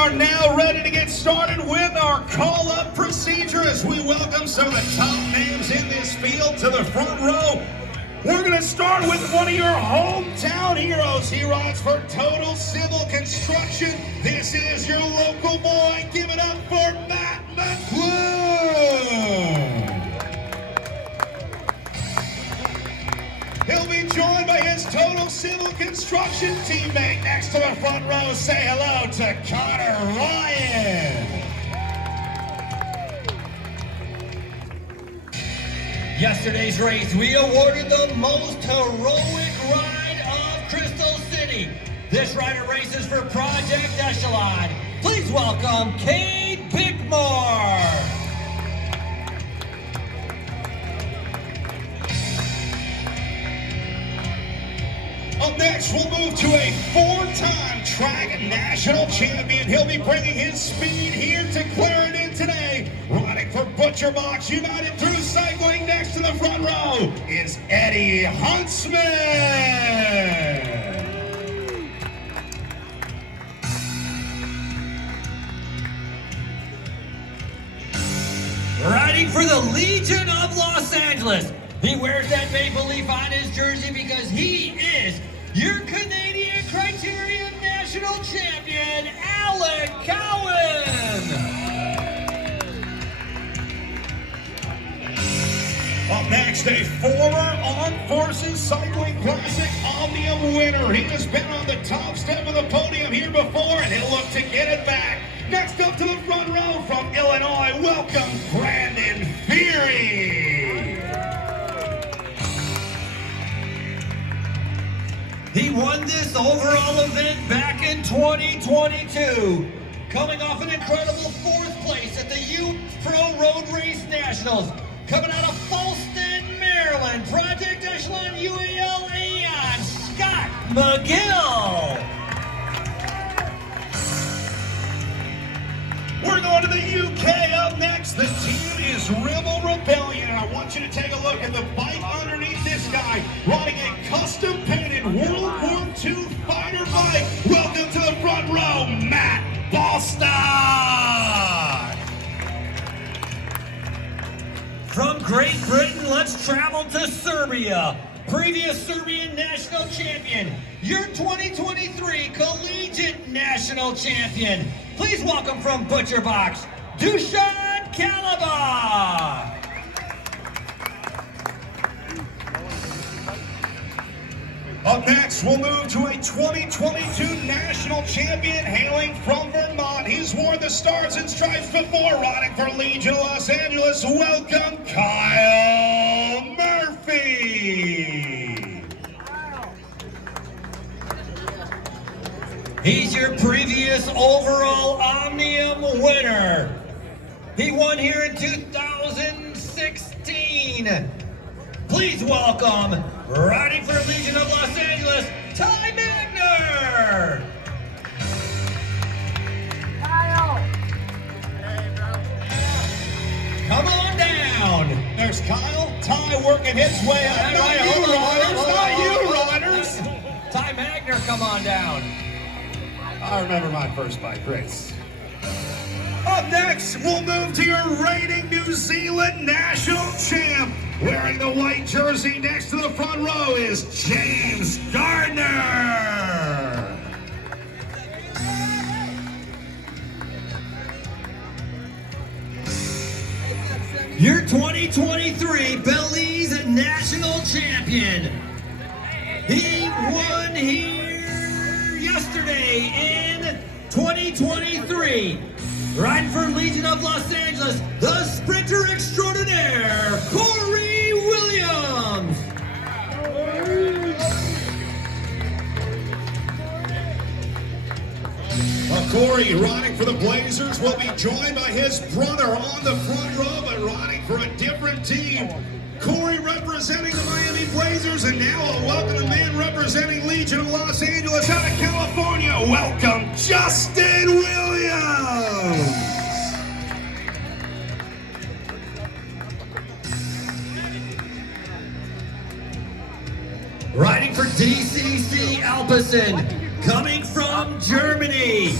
are now ready to get started with our call-up procedure as we welcome some of the top names in this field to the front row. We're going to start with one of your hometown heroes. He rides for Total Civil Construction. This is your local boy. Give it up for Matt McClure. He'll be joined by his Total Civil Construction teammate next to the front row. Say hello to Connor Ryan. Yesterday's race, we awarded the most heroic ride of Crystal City. This rider races for Project Echelon. Please welcome Cade Bickmore. Up next, we'll move to a four-time track national champion. He'll be bringing his speed here to Clarendon today. Riding for Butcher Box United through Cycling next to the front row is Eddie Huntsman. Riding for the Legion of Los Angeles. He wears that maple leaf on his jersey because he is your Canadian Criterium National Champion, Alan Cowan. Up next, a former Armed Forces Cycling Classic Omnium winner. He has been on the top step of the podium here before, and he'll look to get it back. Next up to the front row from Illinois, welcome Brandon Feary. He won this overall event back in 2022, coming off an incredible fourth place at the Youth Pro Road Race Nationals. Coming out of Falston, Maryland, Project Echelon UAL Aeon, Scott McGill. We're going to the UK up next. The team is Rebel Rebellion, and I want you to take a look at the bike underneath this guy, riding a custom-painted World War II fighter bike. Welcome to the front row, Matt Boston. From Great Britain, let's travel to Serbia. Previous Serbian national champion, your 2023 collegiate national champion. Please welcome from Butcher Box, Dusan Kalaba. Up next, we'll move to a 2022 national champion hailing from Vermont. He's worn the stars and stripes before, riding for Legion of Los Angeles. Welcome, Kyle Murphy. He's your previous overall Omnium winner. He won here in 2016. Please welcome, riding for Legion of Los Angeles, Ty Magner. Kyle. Come on down. There's Kyle. Ty working his way up. Not you, riders. Not you, riders. Ty Magner, come on down. I remember my first bike race. Up next, we'll move to your reigning New Zealand national champ. Wearing the white jersey next to the front row is James Gardner. Your 2023 Belize national champion. He won here yesterday in 2023. Riding for Legion of Los Angeles, the sprinter extraordinaire, Corey Williams. Corey, riding for the Blazers, will be joined by his brother on the front row, but riding for a different team. Corey representing the Miami Blazers, and now a welcome man representing Legion of Los Angeles out of California. Welcome, Justin Williams. Riding for DCC Alpecin, coming from Germany.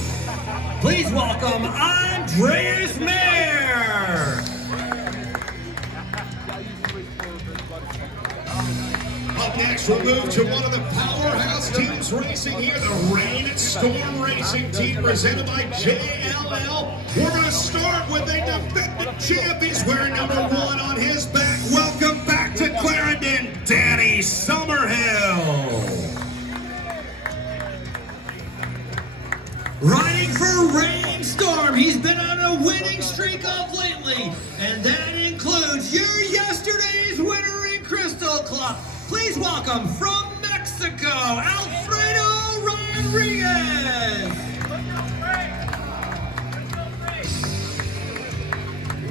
Please welcome Andreas Mayer. Up next, we'll move to one of the powerhouse teams racing here, the Rain and Storm Racing Team, presented by JLL. We're going to start with a defending champ. He's wearing number 1 on his back. Welcome back to Clarendon, Danny Summerhill. Riding for Rain Storm, he's been on a winning streak of lately, and that includes your yesterday's winner in Crystal Club. Please welcome from Mexico, Alfredo Rodriguez.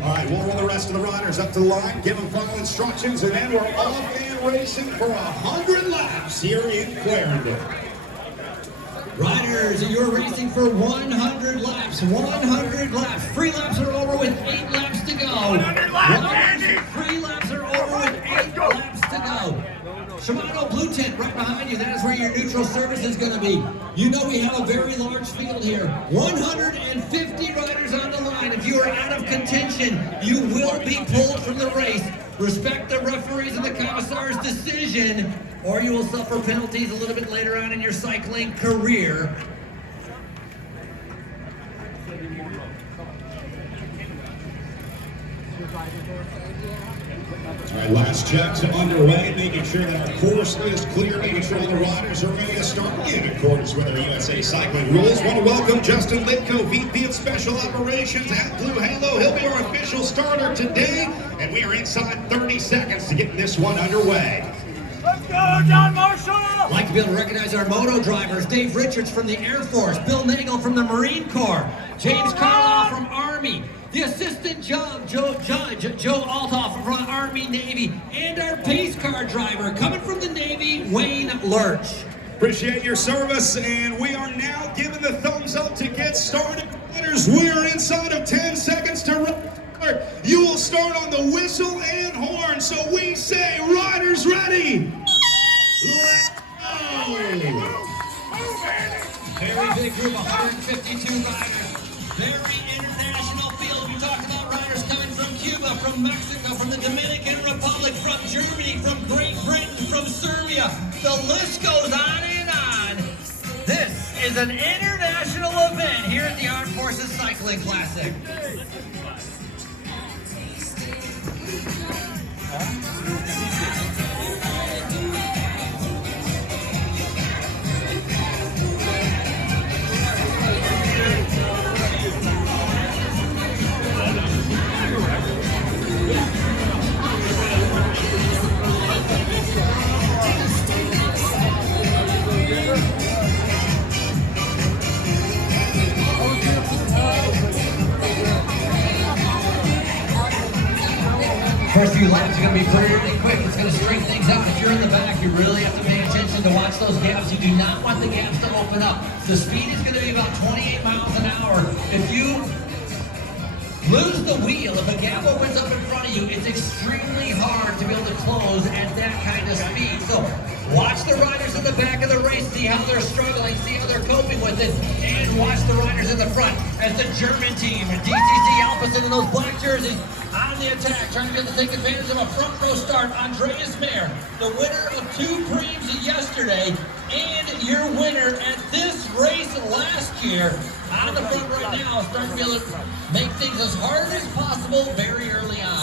All right, we'll roll the rest of the riders up to the line, give them final instructions, and then we're off and racing for 100 laps here in Clarendon. Riders, you're racing for 100 laps. 100 laps. 3 laps are over with 8 laps to go. 100 laps, Andy! 3 laps are over with 8 laps to go. Shimano Blue Tent right behind you. That is where your neutral service is going to be. You know we have a very large field here. 150 riders on the line. If you are out of contention, you will be pulled from the race. Respect the referees and the commissar's decision, or you will suffer penalties a little bit later on in your cycling career. All right, last checks underway, making sure that our course is clear, making sure all the riders are ready to start in accordance with our USA Cycling rules. Want to welcome Justin Litko, VP of Special Operations at Blue Halo. He'll be our official starter today, and we are inside 30 seconds to get this one underway. Let's go, John Marshall! I'd like to be able to recognize our moto drivers. Dave Richards from the Air Force, Bill Nagel from the Marine Corps, James Carlisle from Army, the assistant judge, Joe Althoff from Army Navy, and our pace car driver coming from the Navy, Wayne Lurch. Appreciate your service, and we are now giving the thumbs up to get started. We are inside of 10 seconds to run. You will start on the whistle and horn, so we say, riders ready. Let's go. Very big group, 152 riders. Very international field. We talked about riders coming from Cuba, from Mexico, from the Dominican Republic, from Germany, from Great Britain, from Serbia. The list goes on and on. This is an international event here at the Armed Forces Cycling Classic. First few laps are going to be pretty quick. It's going to straighten things out. If you're in the back, you really have to pay attention to watch those gaps. You do not want the gaps to open up. The speed is going to be about 28 miles an hour. If you lose the wheel, if a gap opens up in front of you, it's extremely hard to be able to close at that kind of speed. So watch the riders in the back of the race, see how they're struggling, see how they're coping with it, and watch the riders in the front as the German team, DCC Alpecin in those black jerseys, on the attack, trying to be able to take advantage of a front row start. Andreas Mayer, the winner of 2 prems yesterday, and your winner at this race last year, on the front right now, starting to be able to make things as hard as possible very early on.